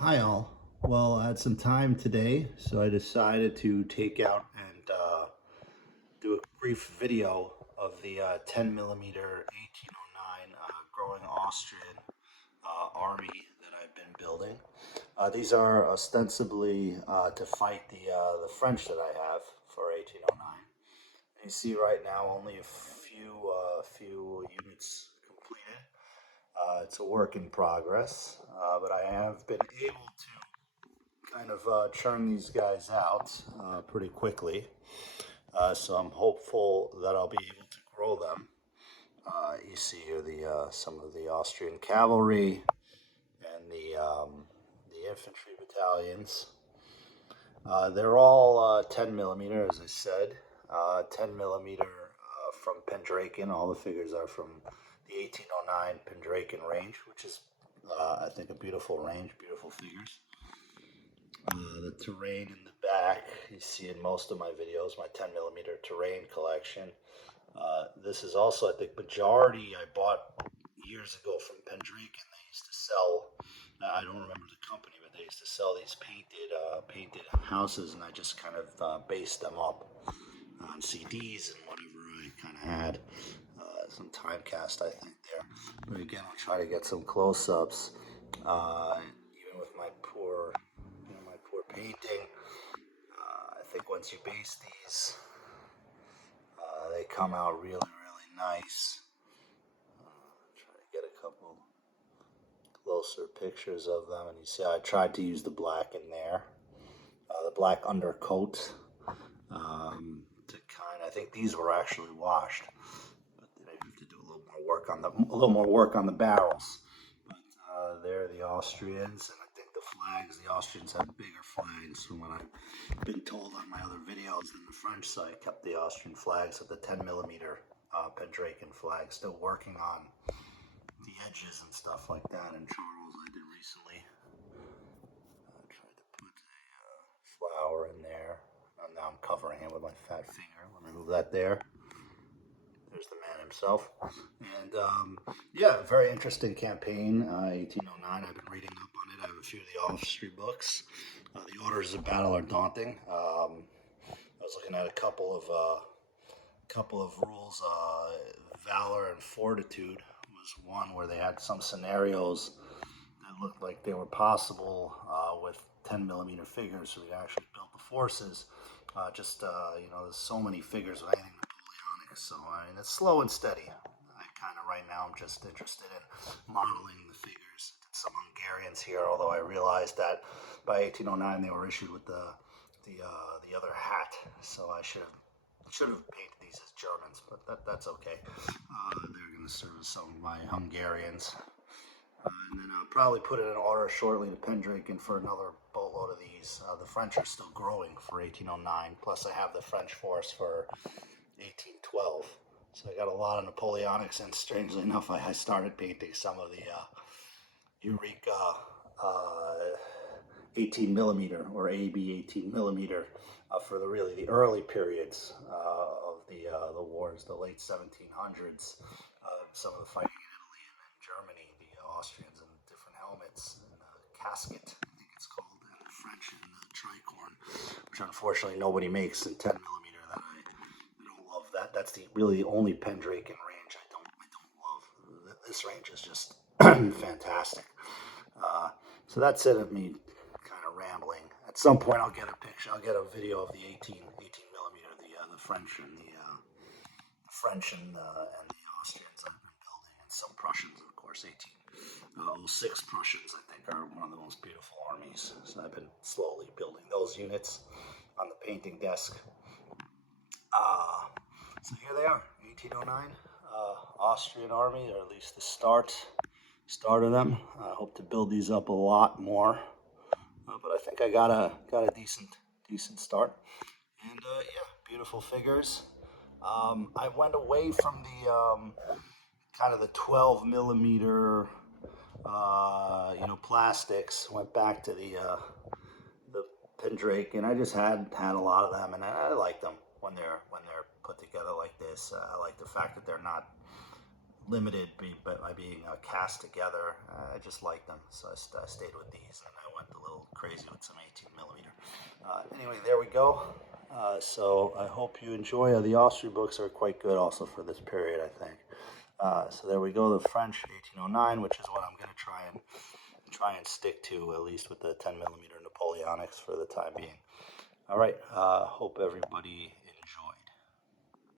Hi all. Well, I had some time today, so I decided to take out and do a brief video of the 10 millimeter 1809 growing Austrian army that I've been building. These are ostensibly to fight the French that I have for 1809. You see right now only a few units completed. It's a work in progress, but I have been able to kind of churn these guys out pretty quickly. So I'm hopeful that I'll be able to grow them. You see here the some of the Austrian cavalry and the infantry battalions. They're all 10 millimeter, as I said. 10 millimeter from Pendraken. All the figures are from the 1809 Pendraken range, which is, I think, a beautiful range, beautiful figures. The terrain in the back, you see in most of my videos, my 10 millimeter terrain collection. This is also, I think, majority I bought years ago from Pendraken. They used to sell, I don't remember the company, but they used to sell these painted houses, and I just kind of based them up on CDs and whatever I kind of had. Some time cast, I think, there. But again, I'll try to get some close-ups. Even with my poor painting, I think once you base these, they come out really, really nice. Try to get a couple closer pictures of them, and you see I tried to use the black in there, the black undercoat. To kind, I think these were actually washed, but I have to do a little more work on the barrels. But they're the Austrians, and I think the Austrians have bigger flags from what I've been told on my other videos than the French. So I kept the Austrian flags at the 10 millimeter Pendraken flag, still working on the edges and stuff like that. And Charles, I did recently. I tried to put a flower in there. Now I'm covering him with my fat finger. Let me move that there. There's the man himself. And yeah, very interesting campaign. 1809. I've been reading up on it. I have a few of the Austrian books. The orders of battle are daunting. I was looking at a couple of rules. Valor and fortitude was one where they had some scenarios that looked like they were possible with 10 millimeter figures. So we actually built the forces. There's so many figures with anything Napoleonic. So I mean, it's slow and steady. I kind of right now I'm just interested in modeling the figures. I did some Hungarians here, although I realized that by 1809 they were issued with the other hat. So I should have painted these as Germans, but that's okay. They're going to serve as some of my Hungarians. And then I'll probably put it in order shortly to Pendraken for another boatload of these. The French are still growing for 1809, plus I have the French force for 1812. So I got a lot of Napoleonics, and strangely enough, I started painting some of the Eureka 18 millimeter or AB 18 millimeter for the early periods of the wars, the late 1700s. Some of the fighting in Italy and then Germany, the Austrians in different helmets and casket, I think it's called, and the French in the tricorn, which unfortunately nobody makes in 10 millimeter. That I don't love that. That's the only Pendraken range I don't love. This range is just fantastic. So that's it of me kind of rambling. At some point, I'll get a picture. I'll get a video of the 18 millimeter, the French and the Austrians I've been building, and some Prussians, of course. 1806 Prussians, I think, are one of the most beautiful armies. So I've been slowly building those units on the painting desk. So here they are, 1809, Austrian army, or at least the start of them. I hope to build these up a lot more, but I think I got a decent start. And yeah, beautiful figures. I went away from the kind of the 12 millimeter, plastics. Went back to the Pendrake, and I just had a lot of them, and I like them when they're put together like this. I like the fact that they're not limited by being cast together. I just like them, so I stayed with these, and I went a little crazy with some 18 millimeter. Anyway, there we go. So I hope you enjoy. The Austrian books are quite good also for this period, I think. So there we go, the French 1809, which is what I'm going to try and stick to, at least with the 10 millimeter Napoleonics for the time being. All right. Hope everybody